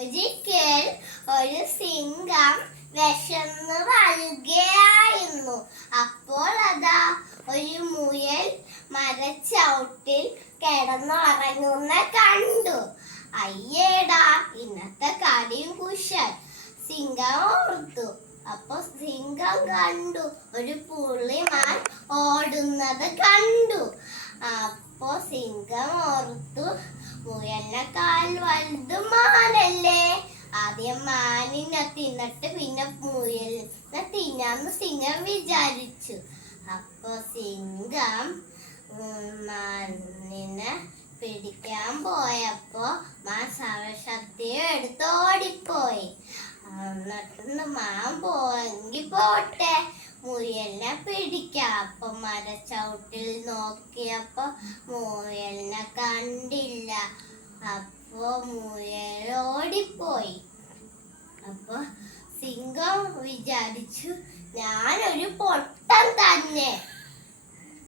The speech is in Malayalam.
ഒരിക്കൽ ഒരു സിംഗം വിശന്ന് വരികയായിരുന്നു അപ്പോൾ അതാ ഒരു മുയൽ മരച്ചവിട്ടിൽ കിടന്നുറങ്ങുന്ന കണ്ടു. അയ്യേടാ ഇന്നത്തെ കടിയും കുശൽ സിംഹം ഓർത്തു. അപ്പൊ സിംഗം കണ്ടു. ഒരു പുള്ളിമാൻ ഓടുന്നത് കണ്ടു. അപ്പോ സിംഗം ഓർത്തു മുയലിനെക്കാൾ വലുത് മാനല്ലേ. ആദ്യം മാനിനെ തിന്നിട്ട് പിന്നെ മുയലിനെ തിന്നാന്ന് സിംഹം വിചാരിച്ചു. അപ്പൊ സിംഹം മാനിനെ പിടിക്കാൻ പോയപ്പോ മാൻ സർവശക്തിയും എടുത്ത് ഓടിപ്പോയി. എന്നിട്ട് മാൻ പോയെങ്കി പോട്ടെ മുയലിനെ പിടിക്കാം. അപ്പൊ മരച്ചവിട്ടിൽ നോക്കിയപ്പോ മുയലിനെ കണ്ടില്ല. അപ്പോ മുയൽ ഓടിപ്പോയി. അപ്പൊ സിംഹം വിചാരിച്ചു ഞാനൊരു പൊട്ടൻ തന്നെ.